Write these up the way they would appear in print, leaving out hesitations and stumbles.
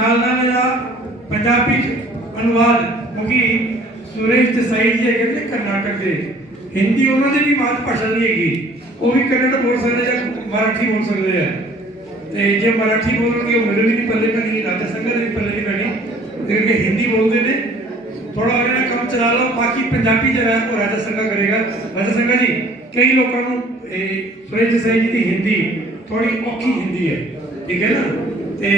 नाल नाल दा पंजाबी अनुवाद क्योंकि सुरेश देसाई जी है ने कर्नाटक दे हिंदी उन्होंने भी मात भाषा नहीं हैगी वो भी कन्नड़ बोल सकते हैं मराठी बोल सकते हैं ते जे मराठी बोलोगे वो मेरे भी पल्ले का नहीं राजा संघ भी पल्ले नहीं पैनी क्योंकि हिंदी बोलते ने थोड़ा उन्होंने कम चला लो बाकी पंजाबी जो है वो राजा संघा करेगा। राजा संघा जी कई लोगों को सुरेश देसाई जी की हिंदी थोड़ी औखी हिंदी है ठीक है ना ते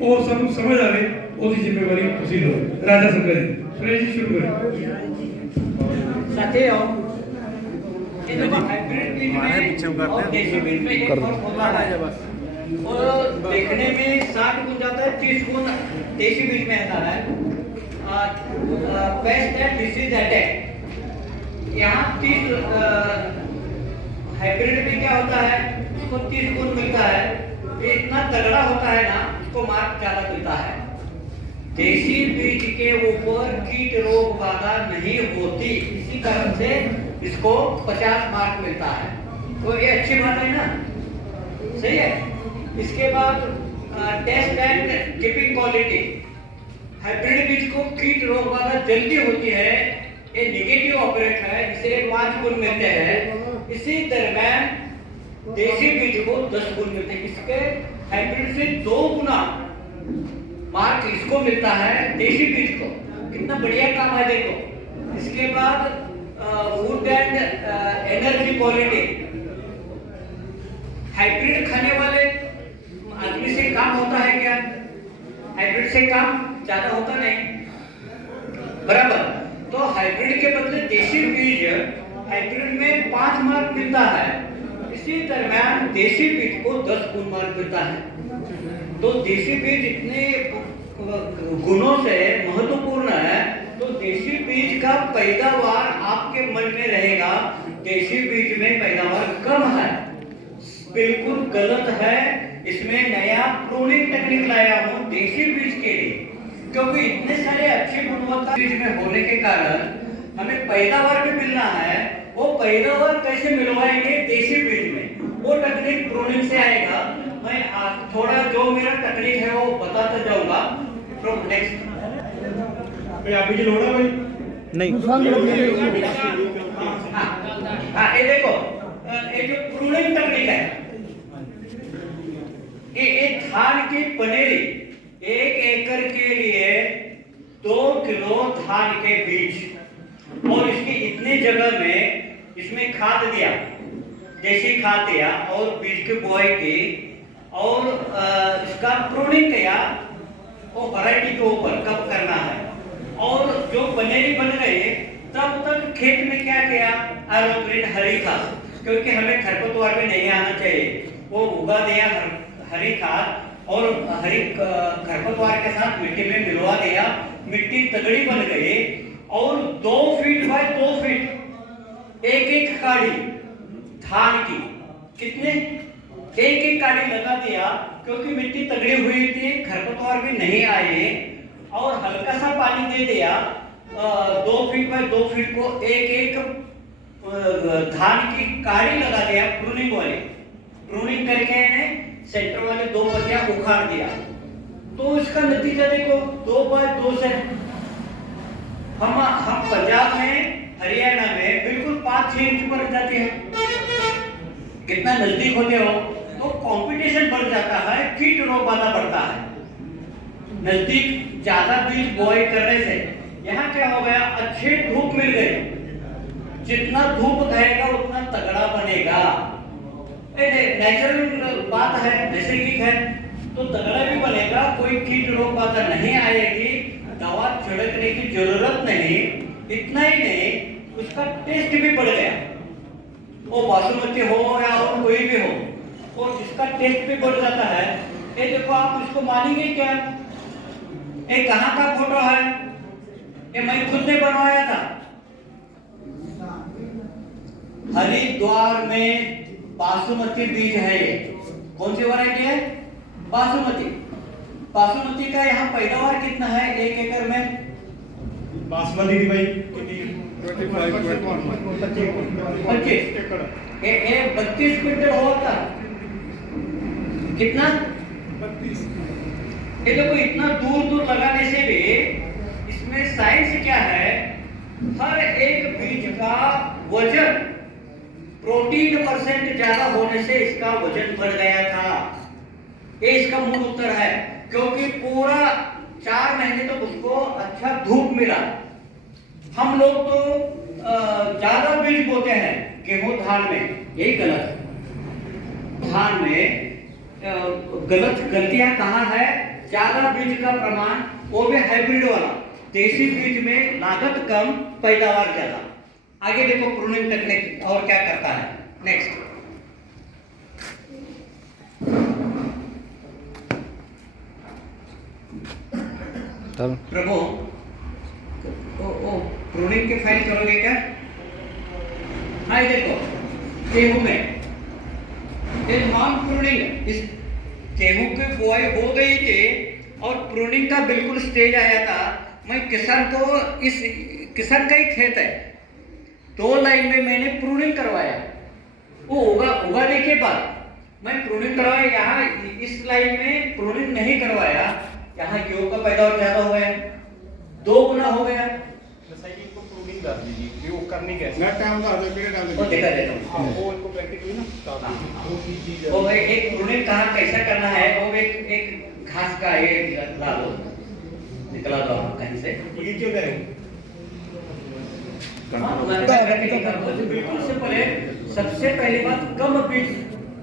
वो सब समझ आवे ओदी जिम्मेवारी तुसी लो। राजा संघा जी सुरेश जी शुरू करें। साथियों ये देखो हाइब्रिड बीज में और देसी बीज में एक फर्क होता है और देखने में 60 गुण जाता है 30 गुण देसी बीज में आता है। पेस्ट एंड डिसीज अटैक यहाँ 30 हाइब्रिड में क्या होता है उसको 30 गुण मिलता है ये इतना तगड़ा होता है ना उसको मार्क ज्यादा मिलता है। देसी बीज के ऊपर कीट रोग बाधा नहीं होती इसी कारण से इसको 50 मार्क मिलता है तो ये अच्छी बात है ना सही है। इसके बाद taste and keeping quality hybrid बीज को कीट रोग बाधा जल्दी होती है ये नेगेटिव ऑपरेट है इसे 5 गुण मिलते हैं। इसी दरम्यान देसी बीज को 10 गुण मिलते हैं इसके हाइब्रिड से 2 गुना मार्क इसको मिलता है देसी बीज को कितना बढ़िया काम है देखो। इसके बाद would and energy quality hybrid खाने वाले आदमी से काम होता है क्या हाइब्रिड से काम ज्यादा होता नहीं बराबर तो हाइब्रिड के बदले देसी बीज हाइब्रिड में 5 मार्क मिलता है इसी दरम्यान देसी बीज को 10 गुण मार्क मिलता है। तो देसी बीज इतने गुणों से महत्वपूर्ण है तो देसी बीज का पैदावार आपके मन में रहेगा देसी बीज में पैदावार कम है बिल्कुल गलत है। इसमें नया प्रूनिंग टेक्निक लाया हूं देसी बीज के लिए क्योंकि इतने सारे अच्छे गुणवत्ता बीज में होने के कारण हमें पैदावार भी मिलना है वो पैदावार कैसे मिलवाएंगे देसी बीज में वो टेक्निक प्रूनिंग से आएगा। मैं थोड़ा जो मेरा टेक्निक है वो बताता जाऊंगा फ्रॉम नेक्स्ट पंजाबी जी लोड़ा भाई नहीं हाँ ये देखो ये जो प्रूनिंग टेक्निक है कि एक धान की पनेरी 1 एकड़ के लिए 2 किलो धान के बीज और इसकी इतनी जगह में इसमें खाद दिया देसी खाद दिया और बीज की बुआई की और इसका प्रूनिंग किया वो वैरायटी के ऊपर कब करना है और जो पनेरी बन गई तब तक खेत में क्या किया एरोग्रीन हरी खाद क्योंकि हमें खरपतवार में नहीं आना चाहिए वो उगा दिया हरी खाद और हरी खरपतवार के साथ मिट्टी में मिलवा दिया मिट्टी तगड़ी बन गई और 2 फीट बाय 2 फीट एक काड़ी धान की कितने एक काड़ी लगा दिया क्योंकि मिट्टी तगड़ी हुई थी खरपतवार भी नहीं आए और हल्का सा पानी दे दिया 2 फीट बाय 2 फीट को एक धान की काड़ी लगा दिया प्रूनिंग करके सेंटर वाले 2 पत्तियां उखाड़ दिया तो इसका नतीजा देखो 2 बाय 2 से हम पंजाब में हरियाणा में बिल्कुल 5-6 इंच पर जाती है कितना नजदीक होते हो तो कंपटीशन बढ़ जाता है कीट रोग बाधा बढ़ता है नजदीक ज्यादा बीज बोआई करने से। यहाँ क्या हो गया अच्छी धूप मिल गई जितना धूप रहेगा उतना तगड़ा बनेगा नेचुरल बात है नैसर्गिक है तो तगड़ा भी बनेगा कोई कीट रोग बाधा नहीं आएगी दवा छिड़कने की जरूरत नहीं। इतना ही नहीं उसका टेस्ट भी बढ़ गया वो बासमती हो या और कोई भी हो और इसका टेस्ट भी बढ़ जाता है। ये देखो आप इसको मानेंगे क्या ये कहाँ का फोटो है ये मैं खुद ने बनवाया था हरिद्वार में बासमती बीज है ये कौन सी वैरायटी है बासमती का यहाँ पैदावार कितना है 1 एकड़ में बासमती की भाई 32 क्विंटल होगा कितना ये देखो इतना दूर दूर लगाने से भी इसमें साइंस क्या है, हर एक बीज का वजन प्रोटीन % ज्यादा होने से इसका वजन बढ़ गया था। ये इसका मूल उत्तर है, क्योंकि पूरा 4 महीने तक उसको अच्छा धूप मिला। हम लोग तो ज्यादा बीज बोते हैं गेहूं धान में, यही गलत है। धान में गलतियां कहाँ है, ज्यादा बीज का प्रमाण, वो भी हाइब्रिड वाला। देसी बीज में लागत कम, पैदावार ज्यादा। आगे देखो प्रूनिंग टेक्निक और क्या करता है। नेक्स्ट, प्रभु ओ प्रूनिंग के फाइल करोगे क्या? हाँ, ये देखो गेहूं में ये नॉन प्रूनिंग, इस गेहूं की बुआई हो गई थी और प्रूनिंग का बिल्कुल स्टेज आया था। मैं किसान को, इस किसान का ही खेत है, 2 लाइन में मैंने प्रूनिंग करवाया। वो उगाने के बाद मैं प्रूनिंग करवाया। यहाँ इस लाइन में प्रूनिंग नहीं करवाया, यहाँ गेहूं का पैदावार ज्यादा हो गया, 2 गुना हो गया। प्रूनिंग कर दीजिए कि वो करनी कैसे, मैं टाइम का दे पीरियड डाल वो दिखा देता हूँ। हाँ वो इनको प्रैक्टिकली ना वो की चीज वो एक प्रूनिंग कहाँ कैसा करना है, वो एक घास का ये ला दो, निकला दो आप कहीं से, ये क्यों करेंगे? बिल्कुल सिंपल है। सबसे पहली बात, कम बीज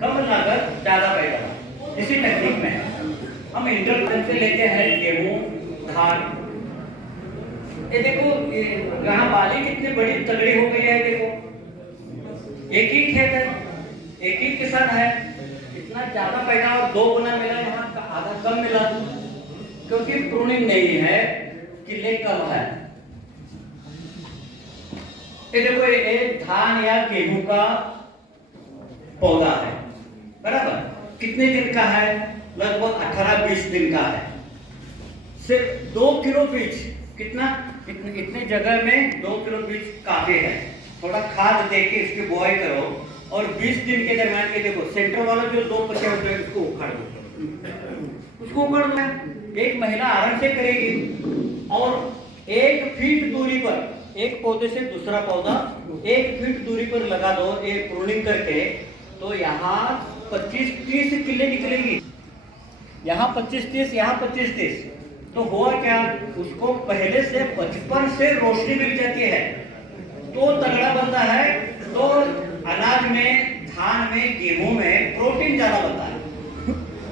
कम लागत ज्यादा पैदावार, इसी टेक्निक में है। हम इंटरप्रेट से लेते हैं गेहूं धान। ये देखो यहाँ बाली कितनी बड़ी तगड़ी हो गई है, देखो एक ही खेत है, एक ही किसान है, इतना ज्यादा पैदावार 2 गुना मिला, यहाँ का आधा कम मिला, क्योंकि प्रूनिंग नहीं है, किले कम है। ये देखो ये धान या गेहूं का पौधा है, बराबर कितने दिन का है, लगभग 18-20 दिन का है। सिर्फ 2 किलो बीज, कितना इतने जगह में 2 किलो बीज काफी है। थोड़ा खाद देके इसकी बुआई करो और 20 दिन के दरम्यान के देखो सेंटर वाला जो 2 पत्ते होते हैं उसको उखाड़ दो, उसको उखाड़ दो। एक महिला आराम से करेगी और 1 फीट दूरी पर, एक पौधे से दूसरा पौधा 1 फीट दूरी पर लगा दो, एक प्रूनिंग करके, तो यहाँ 25-30 किले निकलेगी। यहाँ 25-30, यहाँ 25-30, तो हुआ क्या, उसको पहले से बचपन से रोशनी मिल जाती है, तो तगड़ा बनता है। तो अनाज में, धान में, गेहूं में प्रोटीन ज्यादा बनता है।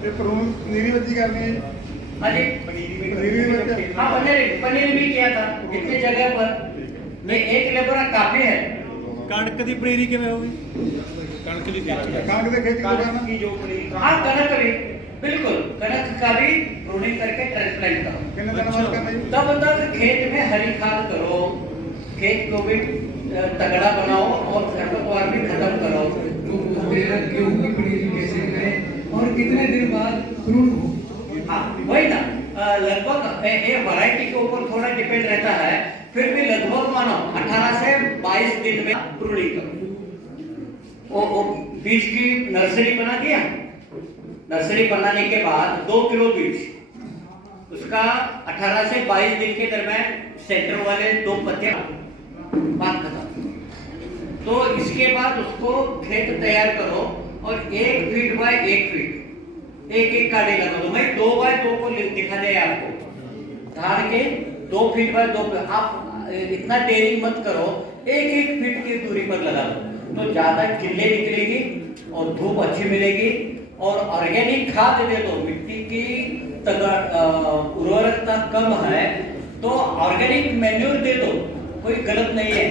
ये पनीरी बच्ची करनी है। अरे हाँ, पनीर भी किया था इतने जगह पर, मैं 1 लेबर काफी है। कणक दी पनीरी किवें होगी? कणक दे खेत को करना की जो पनीरी हाँ, कनक भी, बिल्कुल कनक का भी प्रूनिंग करके ट्रांसप्लांट करो। कितने दिन बाद करना है? तब तक खेत में हरी खाद करो, खेत को भी तगड़ा बनाओ और खरपतवार भी खत्म करो। गेहूं की पनीर कैसे करें और कितने दिन बाद प्रून हो? हाँ, वही ना, लगभग ये वैरायटी के ऊपर थोड़ा डिपेंड रहता है, फिर भी लगभग मानो 18 से 22 दिन में प्रूनिंग करो। वो बीज की नर्सरी बना दिया, नर्सरी बनाने के बाद 2 किलो बीज, उसका 18 से 22 दिन के दरम्यान सेंटर वाले 2 पत्ते, बात खत्म। तो इसके बाद उसको खेत तैयार करो और 1 फीट बाय 1 फीट एक काटे लगा दो। मैं 2 बाय 2 को दिखा दे आपको, धान के 2 फीट बाय 2 फीट। आप इतना डेयरिंग मत करो, 1-1 फीट की दूरी पर लगा दो, तो ज्यादा किले निकलेगी और धूप अच्छी मिलेगी। और ऑर्गेनिक खाद दे दो, मिट्टी की उर्वरकता कम है तो ऑर्गेनिक मैन्योर दे दो, कोई गलत नहीं है,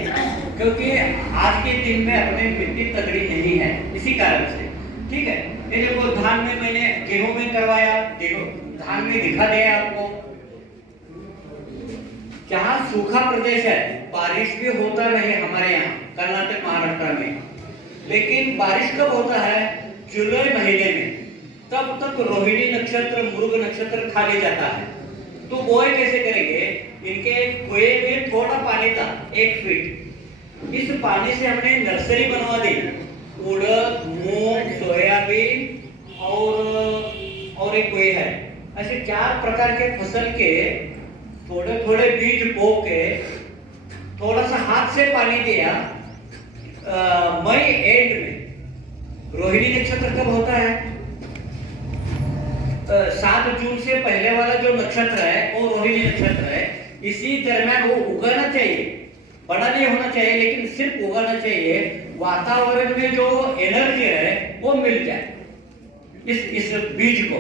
क्योंकि आज के दिन में अपने मिट्टी तगड़ी नहीं है, इसी कारण से। ठीक है, ये देखो धान में मैंने गेहूं में करवाया, देखो धान में दिखा दिया आपको। जहाँ सूखा प्रदेश है, बारिश भी होता नहीं हमारे यहाँ कर्नाटक महाराष्ट्र में, लेकिन बारिश कब होता है, जुलाई महीने में, तब तक रोहिणी नक्षत्र, मृग नक्षत्र खाली जाता है। तो बोए कैसे करेंगे, इनके कुएं में थोड़ा पानी था 1 फीट, इस पानी से हमने नर्सरी बनवा दी, उड़द, मूंग, सोयाबीन और एक कुएं है, ऐसे 4 प्रकार के फसल के थोड़े थोड़े बीज बो के थोड़ा सा हाथ से पानी दिया। मई एंड में रोहिणी नक्षत्र कब होता है? 7 जून से पहले वाला जो नक्षत्र है वो रोहिणी नक्षत्र है। इसी दरम्यान वो उगाना चाहिए, बड़ा नहीं होना चाहिए लेकिन सिर्फ उगाना चाहिए। वातावरण में जो एनर्जी है वो मिल जाए इस बीज को।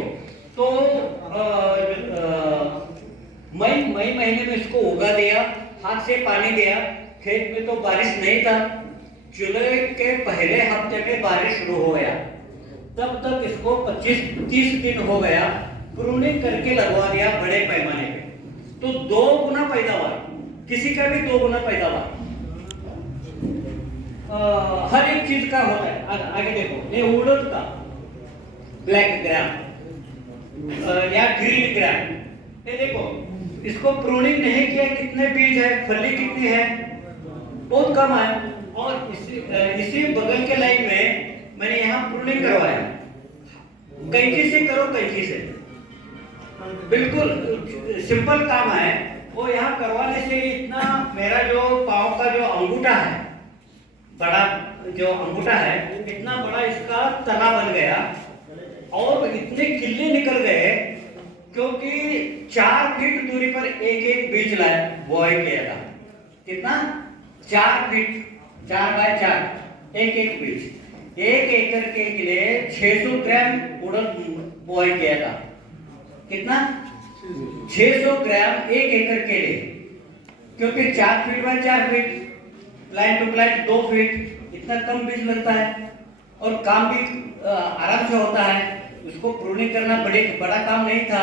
तो मई महीने में इसको उगा दिया, हाथ से पानी दिया। खेत में तो बारिश नहीं था, जुलाई के पहले हफ्ते में बारिश शुरू हो गया। तब तक इसको 25-30 दिन हो गया, प्रूनिंग करके लगवा दिया बड़े पैमाने पे। तो 2 गुना पैदावार, किसी का भी 2 गुना पैदावार हर एक चीज का होता है। आगे देखो, ये उड़द का ब्लैक ग्राम या ग्रीन ग्राम, ये देखो इसको प्रूनिंग नहीं किया, कितने बीज है, फली कितनी है, बहुत कम है। और इसी बगल के लाइन में मैंने यहाँ प्रूनिंग करवाया। कैंची से करो, कैंची से, बिल्कुल सिंपल काम है। वो यहाँ करवाने से इतना मेरा जो पाँव का जो अंगूठा है, बड़ा जो अंगूठा है, इतना बड़ा इसका तना बन गया और इतने किल्ले निकल गए क्योंकि 4 फीट दूरी पर एक बीज लाया, बोआई किया था। कितना? 4 फीट, 4 बाय 4 एक बीज। 1 एकड़ के लिए 600 ग्राम उड़द बोआई किया था। कितना? 600 ग्राम 1 एकड़ के लिए, क्योंकि 4 feet by 4 feet, plant to plant 2 feet, इतना कम बीज लगता है और काम भी आराम से होता है। उसको प्रूनिंग करना बड़ा काम नहीं था।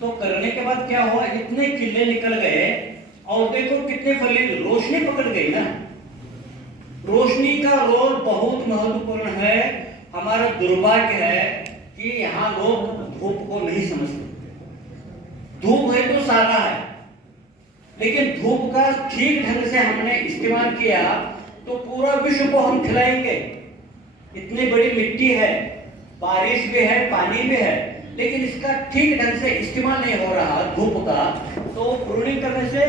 तो करने के बाद क्या हुआ, इतने किल्ले निकल गए और देखो कितने फली, रोशनी पकड़ गई ना। रोशनी का रोल बहुत महत्वपूर्ण है। हमारा दुर्भाग्य है कि यहाँ लोग धूप को नहीं समझते। धूप है तो सारा है, लेकिन धूप का ठीक ढंग से हमने इस्तेमाल किया तो पूरा विश्व को हम खिलाएंगे। इतनी बड़ी मिट्टी है, बारिश भी है, पानी भी है, लेकिन इसका ठीक ढंग से इस्तेमाल नहीं हो रहा धूप का। तो प्रूनिंग करने से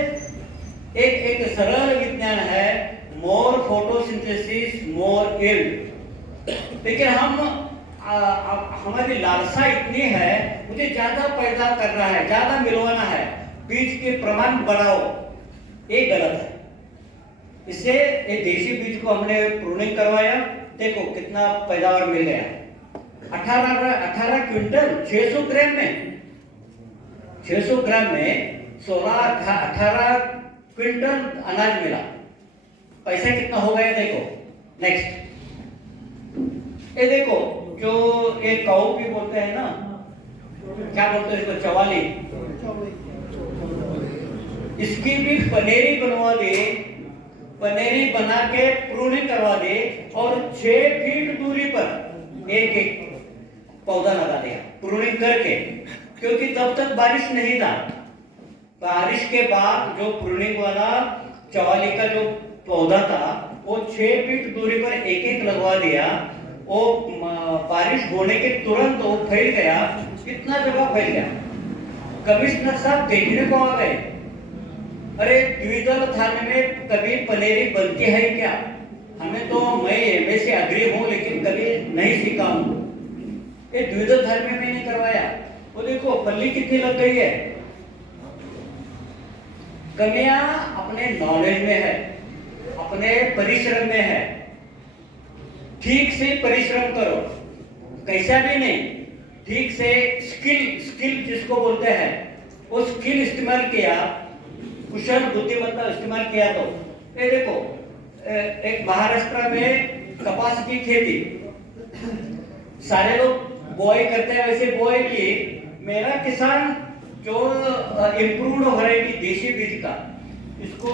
एक सरल विज्ञान है, मोर फोटोसिंथेसिस मोर यील्ड। लेकिन हमारी लालसा इतनी है, मुझे ज्यादा पैदा करना है, ज्यादा मिलवाना है, बीज के प्रमाण बढ़ाओ, ये गलत है। इससे ये देशी बीज को हमने प्रूनिंग करवाया, देखो कितना पैदावार मिल गया। 18 क्विंटल 600 ग्राम में, 600 ग्राम में 18 क्विंटल अनाज मिला। पैसा कितना हो गया देखो। नेक्स्ट, ये देखो जो एक काऊ भी बोलते हैं ना, क्या बोलते हैं इसको, चवाली, इसकी भी पनेरी बनवा दे, पनेरी बना के प्रूनिंग करवा दे और 6 फीट दूरी पर एक पौधा लगा दिया प्रूनिंग करके, क्योंकि तब तक बारिश नहीं था। बारिश के बाद जो प्रूनिंग वाला चवाली का जो पौधा था वो 6 फीट दूरी पर एक लगवा दिया। वो बारिश होने के तुरंत वो फैल गया, कितना जगह फैल गया। कमिश्नर साहब देखने को आ गए, अरे द्विदल धान्य में कभी पनेरी बनती है क्या? हमें तो, मैं एमए से अग्री हूँ लेकिन कभी नहीं सीखा हूँ। ये द्विदल धान्य में नहीं करवाया। वो देखो फली कितनी लग गई है। कमियां अपने नॉलेज में है, अपने परिश्रम में है। ठीक से परिश्रम करो, कैसा भी नहीं, ठीक से स्किल जिसको बोलते हैं वो स्किल इस्तेमाल किया, कुशल बुद्धिमत्ता इस्तेमाल किया। तो ये देखो एक महाराष्ट्र में कपास की खेती, सारे लोग बोआई करते हैं, वैसे बोआई की। मेरा किसान जो इम्प्रूव्ड वैरायटी देशी बीज का, इसको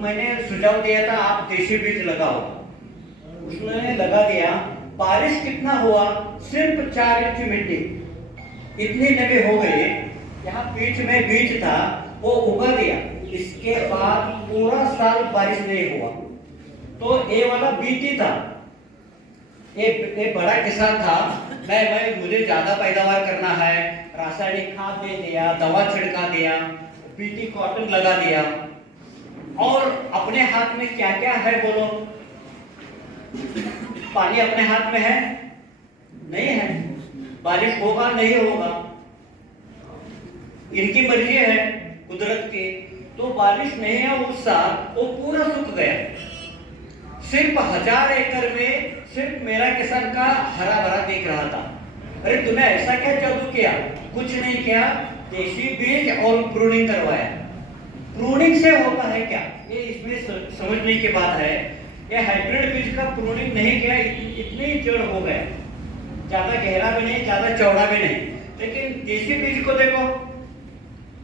मैंने सुझाव दिया था आप देशी बीज लगाओ, उसने लगा दिया। बारिश कितना हुआ, सिर्फ 4 इंच मिट्टी, इतनी नमी हो गई। यहाँ बीच में बीज था वो उगा दिया, इसके बाद पूरा साल बारिश नहीं हुआ। तो ये वाला बीती था, ये बड़ा किसान था, मुझे ज्यादा पैदावार करना है, रासायनिक खाद दे दिया, दवा छिड़का दिया, पीटी कॉटन लगा दिया, और अपने हाथ में क्या क्या है बोलो? पानी अपने हाथ में है? नहीं है। बारिश होगा नहीं होगा, इनकी मर्जी है कुदरत की। तो बारिश नहीं है उस साल, वो पूरा सूख गया। सिर्फ 1000 एकड़ में सिर्फ मेरा किसान का हरा भरा दिख रहा था। अरे तूने ऐसा क्या जादू किया? कुछ नहीं किया, देसी बीज और प्रूनिंग करवाया। प्रूनिंग से होता है क्या? ये इसमें समझने की बात है। ये हाइब्रिड बीज का प्रूनिंग नहीं किया, इतनी जड़ हो गया, ज्यादा गहरा भी नहीं, ज्यादा चौड़ा भी नहीं। लेकिन देसी बीज को देखो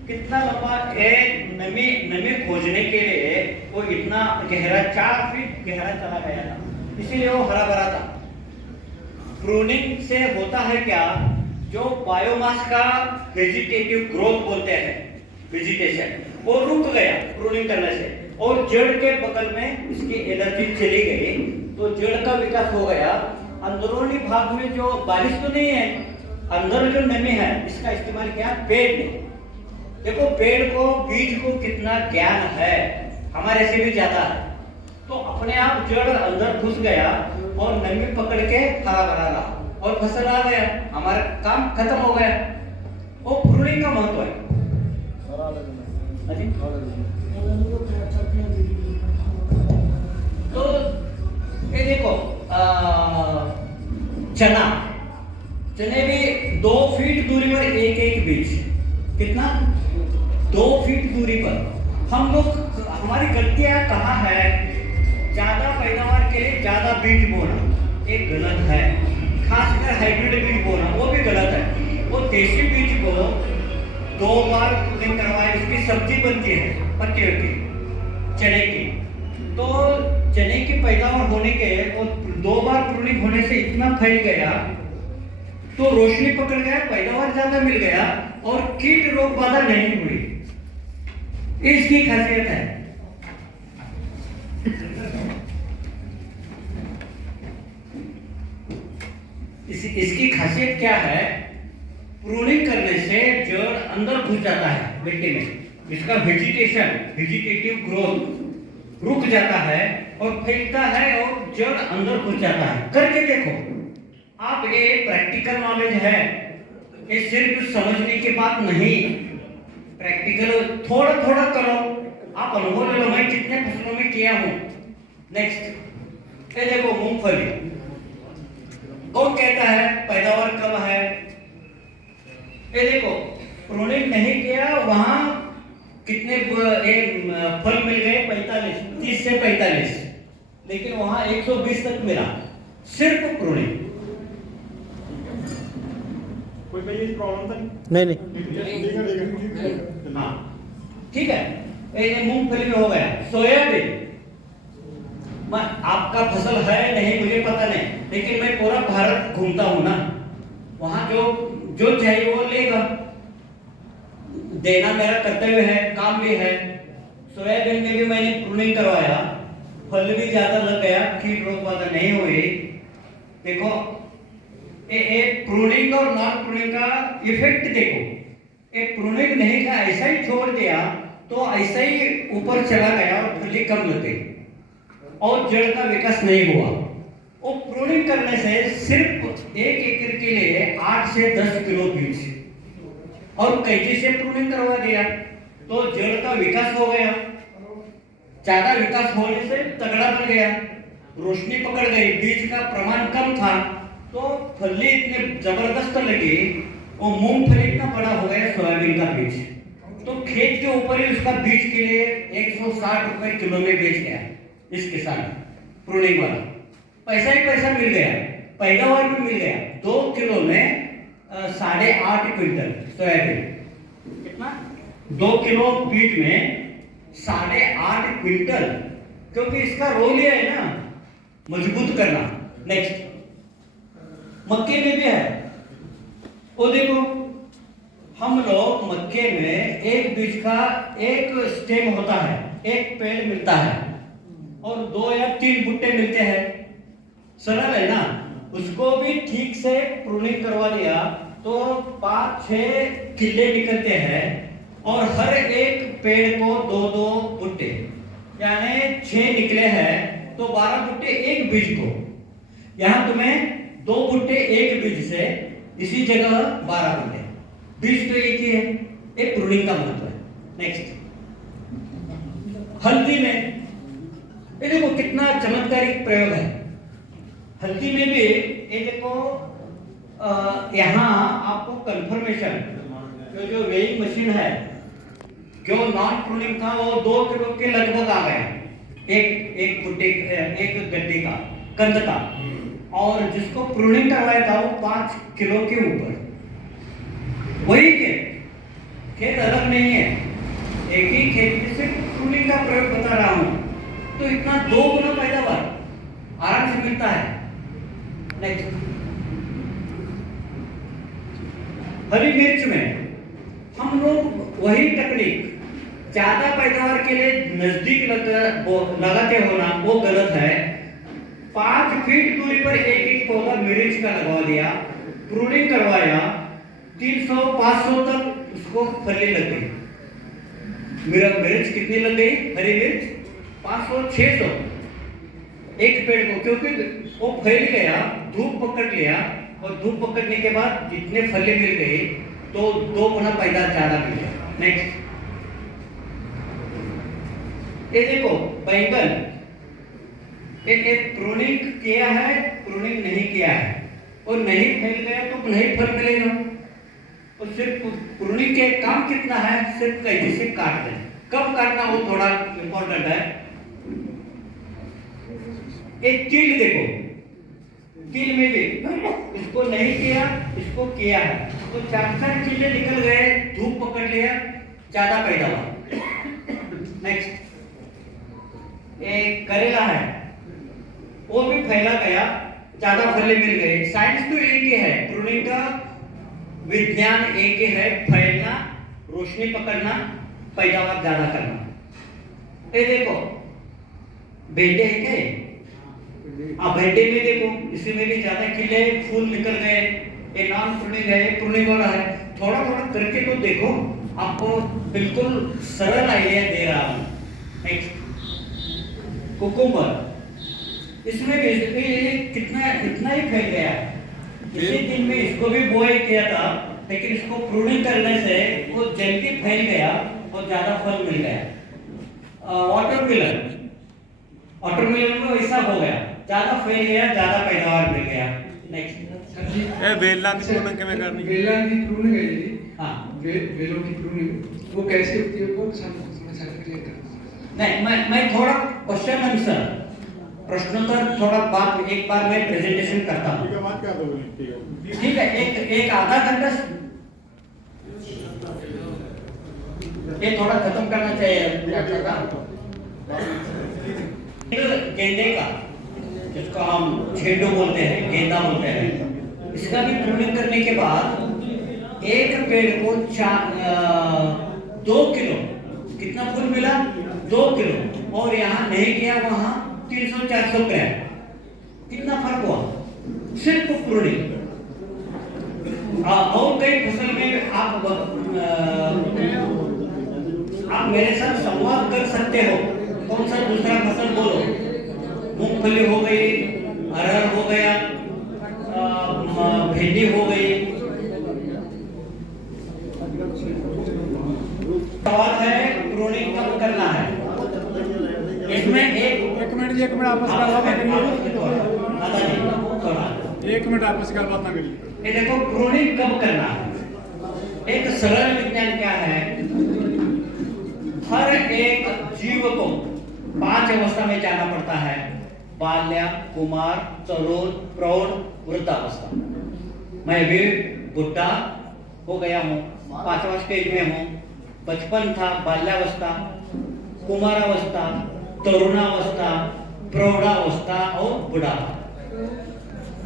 कितना लंबा है, नमी खोजने के लिए वो इतना गहरा 4 फीट गहरा चला गया था, इसीलिए वो हरा भरा था। प्रूनिंग से होता है क्या? जो बायोमास का वेजिटेटिव ग्रोथ बोलते हैं, वेजिटेशन, वो रुक गया प्रूनिंग करने से, और जड़ के बगल में इसकी एनर्जी चली गई, तो जड़ का विकास हो गया। अंदरूनी भाग में जो बारिश तो नहीं है, अंदर जो नमी है, इसका इस्तेमाल किया पेड़ ने। देखो पेड़ को, बीज को कितना ज्ञान है, हमारे से भी ज्यादा है। तो अपने आप जड़ अंदर घुस गया और नमी पकड़ के हरा भरा रहा और फसल आ गया, हमारा काम खत्म हो गया। वो प्रूनिंग का महत्व है। तो ये देखो चने भी 2 फीट दूरी पर एक बीज, कितना? 2 फीट दूरी पर। हम लोग, हमारी गलतियां कहाँ है? ज्यादा पैदावार के लिए ज्यादा बीज बोना, एक गलत है। खासकर हाइब्रिड बीज बोना, वो भी गलत है। वो देसी बीज को 2 बार प्रूनिंग करवाए, इसकी सब्जी बनती है पत्तियों की, चने की। तो चने की पैदावार होने के वो 2 बार प्रूनिंग होने से इतना फैल गया, तो रोशनी पकड़ गया, पैदावार ज्यादा मिल गया और कीट रोग बाधा नहीं हुई। इसकी खासियत है। इसकी खासियत क्या है? प्रूनिंग करने से जड़ अंदर घुस जाता है मिट्टी में, इसका वेजिटेटिव ग्रोथ रुक जाता है और फैलता है और जड़ अंदर घुस जाता है। करके देखो आप, ये प्रैक्टिकल नॉलेज है, ये सिर्फ समझने की बात नहीं। प्रैक्टिकल थोड़ा थोड़ा करो, आप अनुभव ले लो। मैं कितने फसलों में किया हूं। नेक्स्ट, ये देखो मूंगफली, कौन कहता है पैदावार कम है? ये देखो प्रूनिंग नहीं किया, वहां कितने फल मिल गए? 45, 30 से 45, लेकिन वहां 120 तक मिला, सिर्फ प्रूनिंग। कोई भाई प्रॉब्लम तो नहीं? ठीक है। हाँ ठीक है। ये मूंगफली में हो गया। सोयाबीन, आपका फसल है नहीं मुझे पता नहीं, लेकिन मैं पूरा भारत घूमता हूं ना, वहां जो चाहिए वो लेगा, देना मेरा कर्तव्य है, काम भी है। सोयाबीन में भी मैंने प्रूनिंग करवाया, फल भी ज्यादा लग गया, कीट रोग बाधा नहीं हुई। देखो ये प्रूनिंग और नॉन प्रूनिंग का इफेक्ट देखो। एक प्रूनिंग नहीं का ऐसा ही छोड़ दिया तो ऐसा ही ऊपर चला गया और फली कम लग गई और जड़ का विकास नहीं हुआ। वो प्रूनिंग करने से सिर्फ 1 एकड़ के लिए 8 से 10 किलो बीज और कैंची से प्रूनिंग करवा दिया तो जड़ का विकास हो गया। ज्यादा विकास होने से तगड़ा बन गया, रोशनी पकड़ गई, बीज का प्रमाण कम था तो फली इतने जबरदस्त लगी, वो मूंगफली इतना बड़ा हो गया सोयाबीन का बीज। तो खेत के ऊपर ही उसका बीज के लिए 160 रुपए किलो में बेच गया इस किसान, प्रूनिंग वाला। पैसा ही पैसा मिल गया, पैदावार भी मिल गया। 2 किलो में 8.5 क्विंटल सोयाबीन, कितना? 2 किलो बीज में 8.5 क्विंटल, क्योंकि इसका रोल ये है ना मजबूत करना। नेक्स्ट, मक्के में भी है। वो देखो हम लोग मक्के में एक बीज का एक स्टेम होता है, एक पेड़ मिलता है और 2 या 3 बुट्टे मिलते हैं, सरल है ना। उसको भी ठीक से प्रूनिंग करवा दिया तो 5-6 किले निकलते हैं और हर एक पेड़ को 2-2 बुट्टे, यानी 6 निकले हैं तो 12 बुट्टे एक बीज को। यहाँ तुम्हें 2 बुट्टे एक बीज से, इसी जगह 12 बुट्टे, बीज तो एक ही है, एक प्रूनिंग का महत्व है। नेक्स्ट, हल्दी में ये देखो कितना चमत्कारिक प्रयोग है। हल्दी में भी ये देखो यहाँ आपको कंफर्मेशन, जो वेइंग मशीन है, जो नॉन प्रूनिंग था वो 2 किलो के लगभग आ गया, एक बुट्टे, एक गड्ढे का, कंद का, और जिसको प्रूनिंग करवाया था वो 5 किलो के ऊपर। वही खेत अलग नहीं है, एक ही खेत में सिर्फ प्रूनिंग का प्रयोग बता रहा हूं, तो इतना 2 गुना पैदावार आराम से मिलता है। नेक्स्ट, हरी मिर्च में हम लोग वही टेक्निक ज्यादा पैदावार के लिए नजदीक लगाते होना वो गलत है। 5 फीट दूरी पर एक पौधा मिर्च का लगवा दिया, प्रूनिंग करवाया, 300-500 तक उसको फली लग गई। मेरा मिर्च कितनी लग गई? हरी मिर्च 500-600 एक पेड़ को, क्योंकि वो फैल गया, धूप पकड़ लिया, और धूप पकड़ने के बाद जितने फले मिल गए तो 2 गुना पैदा ज्यादा मिल गया। नेक्स्ट, ये देखो बैंगन, एक प्रूनिंग किया है, प्रूनिंग नहीं किया है, और नहीं फैल गया तो नहीं फल मिलेगा। और सिर्फ प्रूनिंग के काम कितना है, सिर्फ कैसे से काट दें, कब काटना वो थोड़ा इंपॉर्टेंट है। एक कील देखो, कील में भी इसको नहीं किया, इसको किया है, तो 4-4 कीले निकल गए, धूप पकड़ लिया, ज्यादा पैदावार। नेक्स्ट, एक करेला है, वो भी फैला गया, ज्यादा फले मिल गए। साइंस तो एक ही है, प्रूनिंग का विज्ञान एक ही है, फैलना, रोशनी पकड़ना, पैदावार ज्यादा करना। ये देखो भेंडे है क्या? आप भेंडे में देखो, इसमें भी ज्यादा किले, फूल निकल गए, ये नॉन प्रूनिंग है, प्रूनिंग हो रहा है। थोड़ा थोड़ा करके तो देखो, आपको बिल्कुल सरल आइडिया दे रहा हूं। नेक्स्ट, कुकुम्बर, इसमें भी कितना इतना ही फैल गया। इसी दिन में इसको भी बोए किया था, लेकिन इसको प्रूनिंग करने से वो जल्दी फैल गया और ज्यादा फल मिल गया। वाटरमेलन में ऐसा हो गया, ज्यादा फैल गया, ज्यादा पैदावार मिल गया। नेक्स्ट, ਇਹ ਵੇਲਾਂ ਦੀ ਪ੍ਰੂਨਿੰਗ ਕਿਵੇਂ ਕਰਨੀ? बेला की प्रूनिंग है जी। हाँ, बेलों की प्रूनिंग वो कैसे होती है, वो समझा क्लियर कर। नहीं, मैं थोड़ा क्वेश्चन आंसर, प्रश्नोत्तर थोड़ा बात एक बार मैं प्रेजेंटेशन करता हूँ। ठीक है, बात क्या दोगे? ठीक है, एक आधा घंटा ये थोड़ा खत्म करना चाहिए। गेंदे का, जिसको हम छेडो बोलते हैं, गेंदा बोलते हैं, इसका भी प्रूनिंग करने के बाद एक पेड़ को 2 किलो, कितना फूल मिला? 2 किलो, और यहाँ नहीं गया, वहां 300-400 ग्राम, कितना फर्क हुआ? सिर्फ प्रूनिंग। और कई फसल में आप मेरे साथ संवाद कर सकते हो, कौन सा दूसरा फसल बोलो, मूंगफली हो गई, अरहर हो गया, भिंडी हो गई। सवाल है प्रूनिंग कब करना है। इसमें एक मिनट आपस में बात करिए। 1 मिनट आपस में बात ना करिए। ये देखो प्रूनिंग कब करना है। एक सरल विज्ञान क्या है, हर एक जीव को 5 अवस्था में जाना पड़ता है, बाल्या, कुमार, तरुण, प्रौढ़, वृद्धावस्था। मैं भी बुढ़ा हो गया हूँ, 5वां स्टेज में हूँ। बचपन था, बाल्यावस्था, कुमारावस्था, तरुणावस्था, प्रौढ़ावस्था और बुढ़ापा।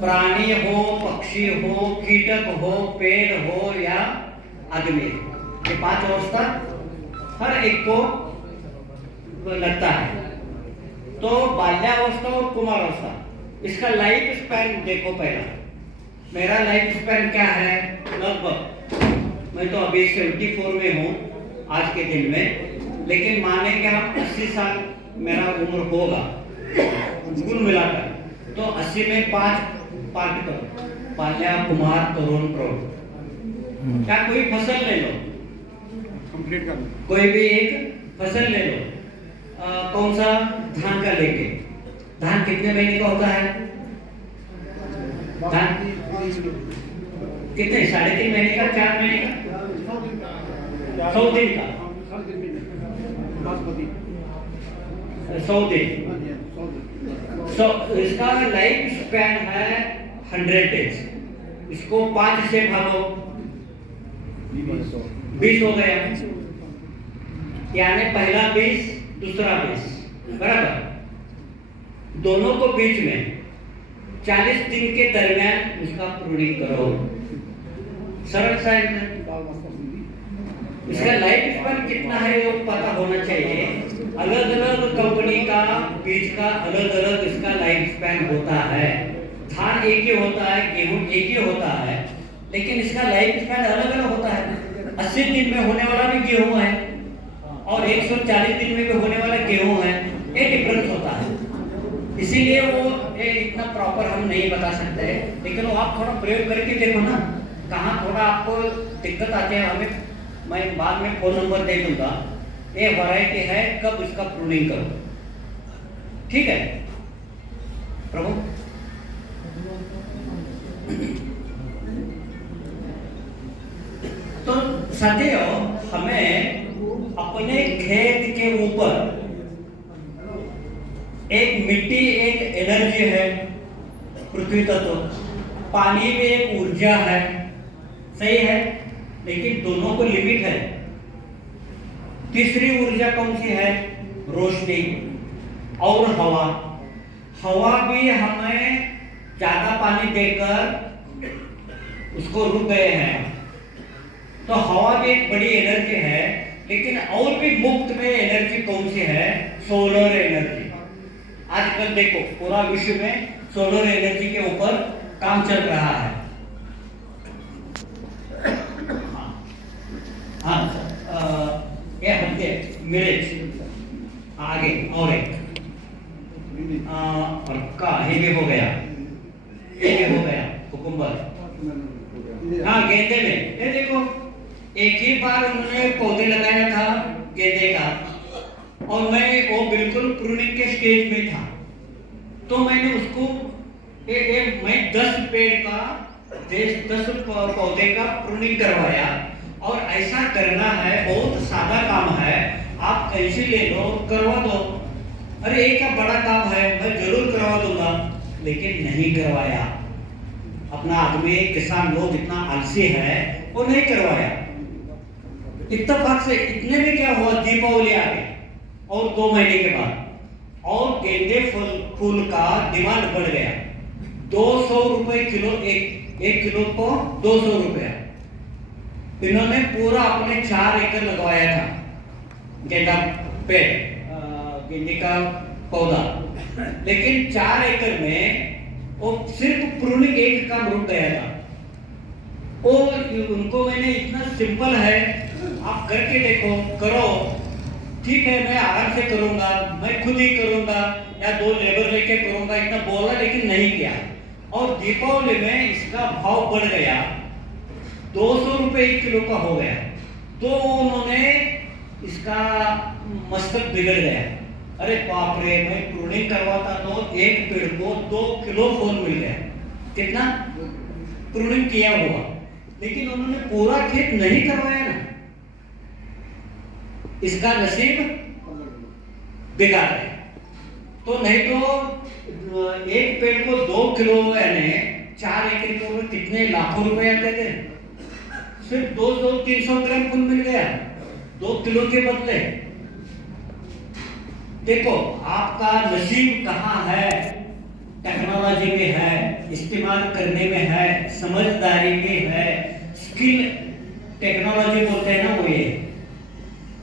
प्राणी हो, पक्षी हो, कीटक हो, पेड़ हो या आदमी, ये 5 अवस्था हर एक को लगता है। तो बाल्यावस्था और कुमारावस्था, इसका लाइफ स्पैन देखो पहला, मेरा लाइफ स्पैन क्या है लगभग, मैं तो अभी 74 में हूँ आज के दिन में, लेकिन माने कि हम 80 साल मेरा उम्र होगा कुल मिलाकर, तो 80 में 5 पार्ट करो, पाल्या कुमार तरुण प्रौढ़, क्या कोई फसल ले लो, कंप्लीट कर लो। कोई भी एक फसल ले लो, कौन सा धान का लेके, धान कितने महीने का होता है, धान कितने 3.5 महीने का, 4 महीने का, 100 दिन का, 100 दिन, सो इसका लाइफ स्पैन है 100 डेज। इसको 5 से भागो, 20 हो गया, यानी पहला 20 दूसरा 20 बराबर, दोनों को बीच में 40 दिन के दरमियान उसका प्रूनिंग करो। सरल सा है। इसका लाइफ स्पैन कितना है वो पता होना चाहिए। अलग अलग कंपनी का बीज का अलग अलग इसका लाइफ स्पैन होता है। धान एक ही होता है, गेहूं एक ही होता है, लेकिन इसका लाइफ स्पैन अलग अलग होता है। 80 दिन में होने वाला भी गेहूं है और 140 दिन में भी होने वाला गेहूं है, ये डिफरेंस होता है। इसीलिए वो इतना प्रॉपर हम नहीं बता सकते, लेकिन वो आप थोड़ा प्रयोग करके देखो ना, कहाँ थोड़ा आपको दिक्कत आती है। हमें मैं बाद में फोन नंबर दे दूंगा, ये वैरायटी है, कब इसका प्रूनिंग करो, ठीक है प्रभु। तो साथियों, हमें अपने खेत के ऊपर एक मिट्टी एक एनर्जी है, पृथ्वी तत्व, पानी में एक ऊर्जा है, सही है, लेकिन दोनों को लिमिट है। तीसरी ऊर्जा कौन सी है, रोशनी और हवा। हवा भी हमें ज्यादा पानी देकर उसको रुक गए हैं, तो हवा भी एक बड़ी एनर्जी है, लेकिन और भी मुफ्त में एनर्जी कौन सी है, सोलर एनर्जी। आजकल देखो पूरा विश्व में सोलर एनर्जी के ऊपर काम चल रहा है। हाँ, ये हल्के मिर्च आगे और एक और का ये भी हो गया, ये भी हो गया कुकुम्बर। हाँ, गेंदे में ये देखो एक ही बार उन्होंने पौधे लगाया था गेंदे का, और मैं वो बिल्कुल प्रूनिंग के स्टेज में था, तो मैंने उसको मैं 10 पेड़ का 10 पौधे का प्रूनिंग करवाया। और ऐसा करना है, बहुत सादा काम है, आप कैसे ले लो करवा दो। अरे एक क्या बड़ा काम है, मैं जरूर करवा दूंगा, लेकिन नहीं करवाया। अपना आदमी किसान लोग इतना आलसी है, वो नहीं करवाया। इत्तेफाक से इतने में क्या हुआ, दीपावली आ गई और 2 महीने के बाद, और गेंदे फूल का डिमांड बढ़ गया। 200 रुपए किलो, एक किलो को 200 रुपया। इन्होंने पूरा अपने 4 एकड़ लगवाया था गेंदा पेड़, गेंदे का पौधा, लेकिन 4 एकड़ में वो सिर्फ प्रूनिंग एक काम रुक गया था। वो उनको मैंने इतना सिंपल है, आप करके देखो, करो, ठीक है, मैं आराम से करूंगा, मैं खुद ही करूंगा या 2 लेबर लेके करूंगा, इतना बोला, लेकिन नहीं किया। और दीपावली में इसका भाव बढ़ गया, 200 रुपए 1 किलो का हो गया, तो उन्होंने इसका मस्तक बिगड़ गया। अरे बाप रे, मैं प्रूनिंग करवाता तो एक पेड़ को 2 किलो फल मिल गया। कितना प्रूनिंग किया हुआ, लेकिन उन्होंने पूरा खेत नहीं करवाया ना, इसका नसीब बेकार है। तो नहीं तो एक पेड़ को 2 किलो यानी 4 एकड़ के ऊपर कितने लाखों रुपए आते थे, सिर्फ 200-300 ग्राम फूल मिल गया 2 किलो के बदले। देखो आपका नसीब कहाँ है, टेक्नोलॉजी में है, इस्तेमाल करने में है, समझदारी में है, स्किल टेक्नोलॉजी बोलते हैं ना, वो ये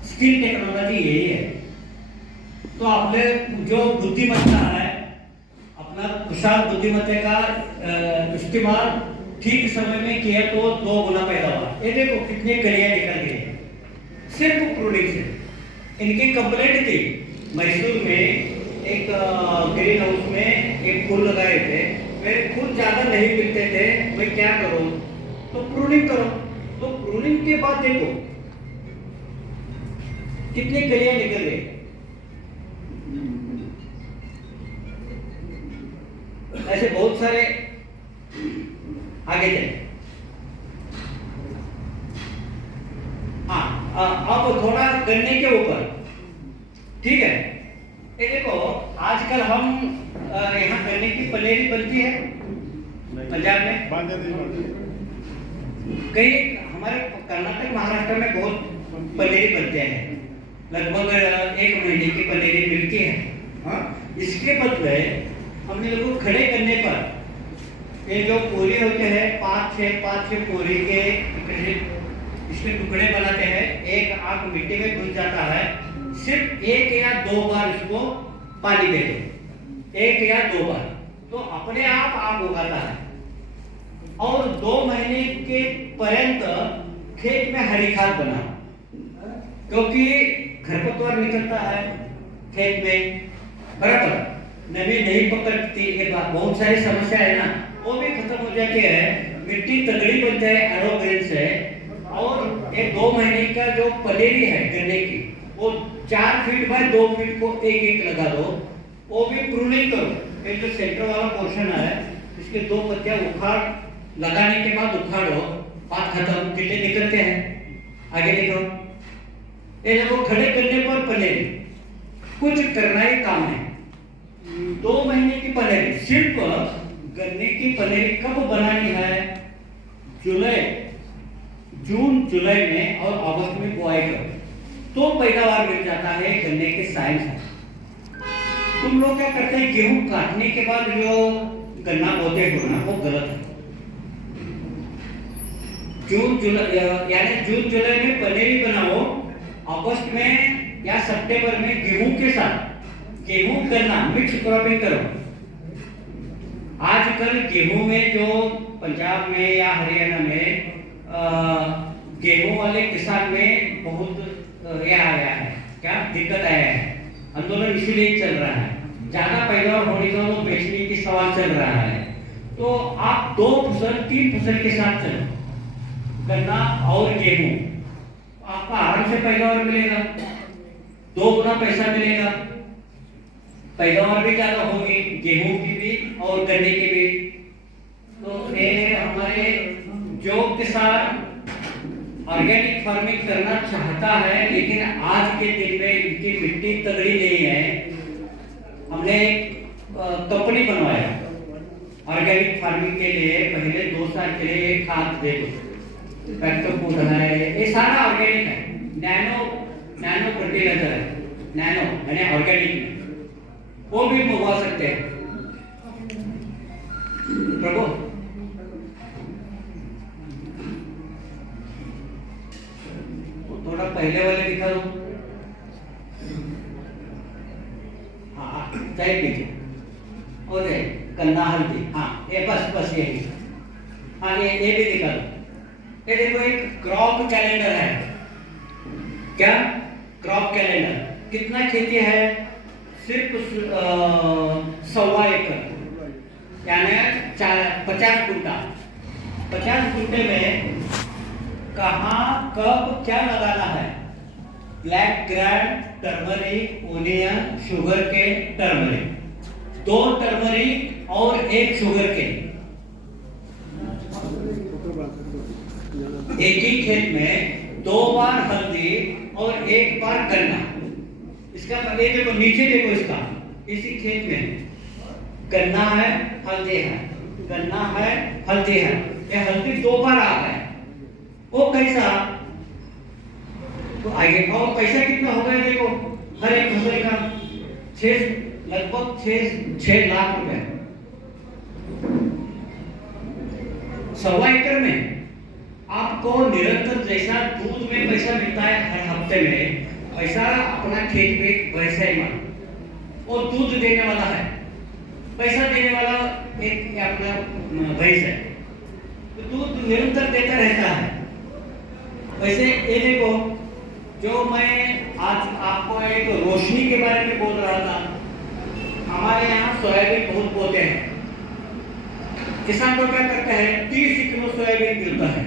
स्किल टेक्नोलॉजी यही है। तो आपने जो बुद्धिमत्ता है, अपना कुशल बुद्धिमत्ता का इस्तेमाल ठीक समय में किया तो 2 गुना पैदावार। ये देखो कितने कलियां निकल गए हैं सिर्फ प्रूनिंग से। इनकी कंप्लेंट थी मैसूर में एक ग्रीन हाउस में एक फूल लगाए थे, मेरे फूल ज्यादा नहीं मिलते थे, मैं क्या करूं, तो प्रूनिंग करो। तो प्रूनिंग के बाद देखो कितने कलियां निकल गए। ऐसे बहुत सारे आगे चले। हाँ, अब थोड़ा गन्ने के ऊपर, ठीक है। ये देखो आजकल हम यहाँ गन्ने की पलेरी बनती है पंजाब में, कई हमारे कर्नाटक महाराष्ट्र में बहुत पलेरी बनते हैं, लगभग 1 महीने की पलेरी मिलती है। हाँ, इसके बदले हमने लोगों को खड़े करने पर ये जो पूरी होते हैं 5-6 पूरी के इसके टुकड़े बनाते हैं, एक आंख मिट्टी में घुस जाता है, सिर्फ 1 या 2 बार इसको पानी दे दो, 1 या 2 बार, तो अपने आप आग उगाता है। और 2 महीने के पर्यंत खेत में हरी खाद बनाओ, क्योंकि खरपतवार निकलता है खेत में, बराबर नमी नहीं पकड़ती, ये बहुत सारी समस्या है ना, वो भी खत्म हो जाती है, मिट्टी तगड़ी बनती है एरोग्रीन से। और ये 2 महीने का जो पलेरी है गन्ने की, वो 4 फीट बाय 2 फीट को एक लगा दो, वो भी प्रूनिंग करो। ये जो सेंटर वाला पोर्शन है, इसके 2 पत्तियां उखाड़, लगाने के बाद उखाड़ो, बात खत्म, कितने निकलते हैं, आगे देखो। ये देखो खड़े करने पर पलेरी, कुछ करना ही काम है। 2 महीने की पलेरी, सिर्फ गन्ने की पलेरी कब बनानी है, जून जुलाई में और अगस्त में बुआई करो, तो पैदावार मिल जाता है। गन्ने के साइंस है। तुम लोग क्या करते हैं, गेहूं काटने के बाद जो गन्ना बोते हो ना, वो गलत है। जून जुलाई में पलेरी बनाओ, अगस्त में या सितंबर में गेहूं के साथ गेहूं गन्ना मिक्स क्रॉपिंग करो। आजकल गेहूं में जो पंजाब में या हरियाणा में गेहूं वाले किसान में बहुत यह आया है, क्या दिक्कत आया है, आंदोलन इसीलिए चल रहा है, ज्यादा पैदावार होने का वो बेचने की सवाल चल रहा है। तो आप 2 फसल 3 फसल के साथ चलो, गन्ना और गेहूं, आपका आराम से पैदावार मिलेगा, 2 गुना पैसा मिलेगा, पैदावार भी ज्यादा होगी, गेहूं की भी और गन्ने की भी। तो ये हमारे जो किसान ऑर्गेनिक फार्मिंग करना चाहता है, लेकिन आज के दिन में इनकी मिट्टी तगड़ी नहीं है, हमने एक कंपनी बनवाया ऑर्गेनिक फार्मिंग के लिए। पहले 2 साल के लिए खाद दे दो, फैक्टर फूड है, ये सारा ऑर्गेनिक है, नैनो फर्टिलाइजर है, नैनो यानी ऑर्गेनिक, वो भी मंगवा सकते हैं। प्रभु थोड़ा पहले वाले दिखा दो। हाँ टाइप कीजिए, और कन्ना हल्दी, हाँ ये बस यही। हाँ ये भी दिखा दो। ये देखो एक क्रॉप कैलेंडर है, क्या क्रॉप कैलेंडर, कितना खेती है, सिर्फ 1.25 एकड़, यानी 50 कुंटा। 50 कुंटे में कहाँ कब क्या लगाना है, black grand, turmeric, onion, sugar के टर्मरिक, 2 टर्मरिक और 1 शुगर के, एक ही खेत में 2 बार हल्दी और 1 बार गन्ना। इसका ये देखो नीचे देखो, इसका इसी खेत में गन्ना है, हल्दी है, गन्ना है, हल्दी है, ये हल्दी 2 बार आ गया, वो कैसा, तो आगे और पैसा कितना होगा देखो, हर एक फसल का लगभग 6 लाख रुपए। 1.25 एकड़ में आपको निरंतर जैसा दूध में पैसा मिलता है हर हफ्ते में, पैसा अपना खेत में वैसा ही मान, वो दूध देने वाला है, पैसा देने वाला एक अपना भैंस है, दूध निरंतर देता रहता है। वैसे ये देखो, जो मैं आज आपको एक रोशनी के बारे में बोल रहा था, हमारे यहाँ सोयाबीन बहुत बोते हैं। किसान लोग क्या करते हैं, 30 किलो सोयाबीन गिरता है।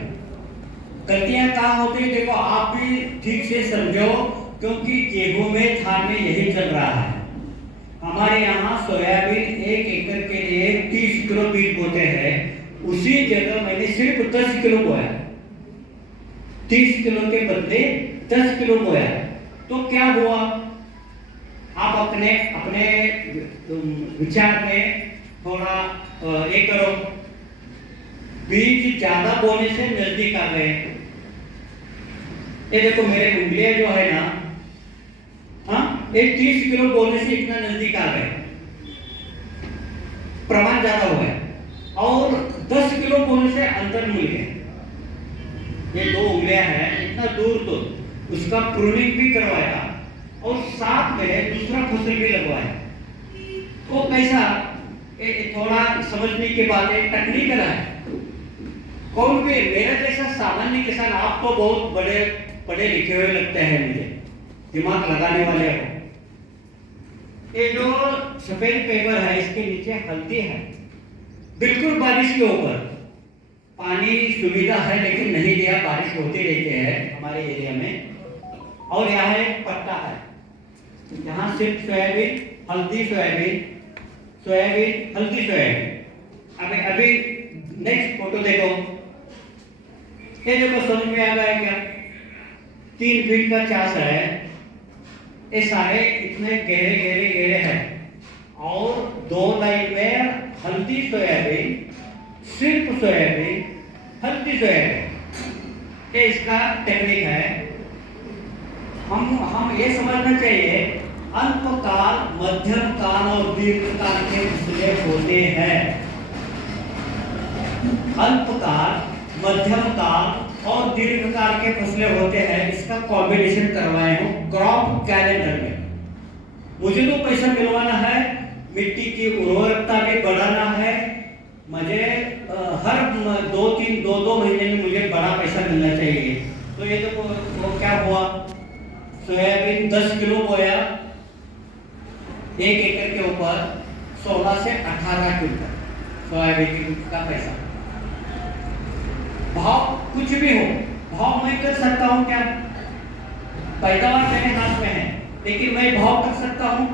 गलतियां कहाँ होती है, देखो आप भी ठीक से समझो, क्योंकि गेहूं में धान में यही चल रहा है। हमारे यहाँ सोयाबीन 1 एकड़ के लिए 30 किलो बीज बोते हैं। उसी जगह मैंने सिर्फ 10 किलो बोया, 30 किलो के बदले 10 किलो बोया। तो क्या हुआ, आप अपने अपने विचार में थोड़ा ये करो, बीज ज्यादा बोने से नजदीक आ गए। ये देखो मेरे उंगलियां जो है ना, हाँ, ये 30 किलो बोने से इतना नजदीक आ गए, प्रमाण ज्यादा हो गया। और 10 किलो बोने से अंतर मिल गया। ये 2 उंगलियां हैं, इतना दूर तो उसका प्रूनिंग भी करवाया और साथ में दूसरा फसल भी लगवाया। वो कैसा, थोड़ा समझने की बात है, टेक्निकल है। कौन भी मेरा जैसा सामान्य किसान, आप तो बहुत बड़े पढ़े लिखे हुए लगते हैं मुझे, दिमाग लगाने वाले हो। ये जो सफेद पेपर है, इसके नीचे हल्दी है, बिल्कुल बारिश के ऊपर। पानी सुविधा है लेकिन नहीं दिया, बारिश होती रहती है हमारे एरिया में। और यहाँ एक पट्टा है, यहाँ सिर्फ सोयाबीन, हल्दी, सोयाबीन, सोयाबीन, हल्दी, सोयाबीन। अभी नेक्स्ट फोटो देखो, ये देखो, समझ में आ गया क्या? 3 फीट का चास है, ये सारे इतने गहरे गहरे गहरे हैं। और 2 लाइन में हल्दी सोयाबीन, सिर्फ सोयाबीन, हल्दी सोयाबीन, ये इसका टेक्निक है। हम ये समझना चाहिए, अल्पकाल, मध्यम काल और दीर्घकाल के फसलें होते हैं। अल्पकाल, मध्यम काल और दीर्घकाल के फसलें होते हैं। इसका कॉम्बिनेशन करवाए हो क्रॉप कैलेंडर में। मुझे तो पैसा मिलवाना है, मिट्टी की उर्वरकता भी बढ़ाना है, मुझे हर 2-2 महीने में मुझे बड़ा पैसा मिलना चाहिए। तो ये देखो, वो क्या हुआ, सोयाबीन 10 किलो बोया, 1 एकड़ के ऊपर 16 से 18 क्विंटल सोयाबीन का पैसा। भाव कुछ भी हो, भाव मैं कर सकता हूं क्या? पैदावार मेरे हाथ में है, लेकिन मैं भाव कर सकता हूं?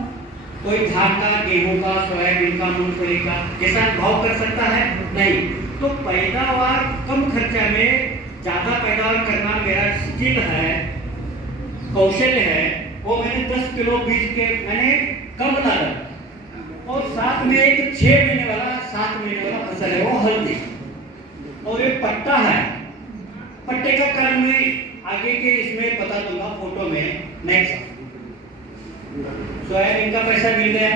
कोई धान का, गेहूं का, सोयाबीन का, मूंगफली का किसान भाव कर सकता है? नहीं। तो पैदावार कम खर्चा में ज्यादा पैदावार करना मेरा स्किल है, कौशल्य है। वो मैंने 10 किलो बीज के मैंने कम लागत और साथ में एक 6 महीने वाला, 7 महीने वाला फसल है, वो हल्दी। और ये पट्टा है, पट्टे का कारण मैं आगे के इसमें बता दूंगा फोटो में। नेक्स्ट, सोयाबीन का पैसा मिल गया,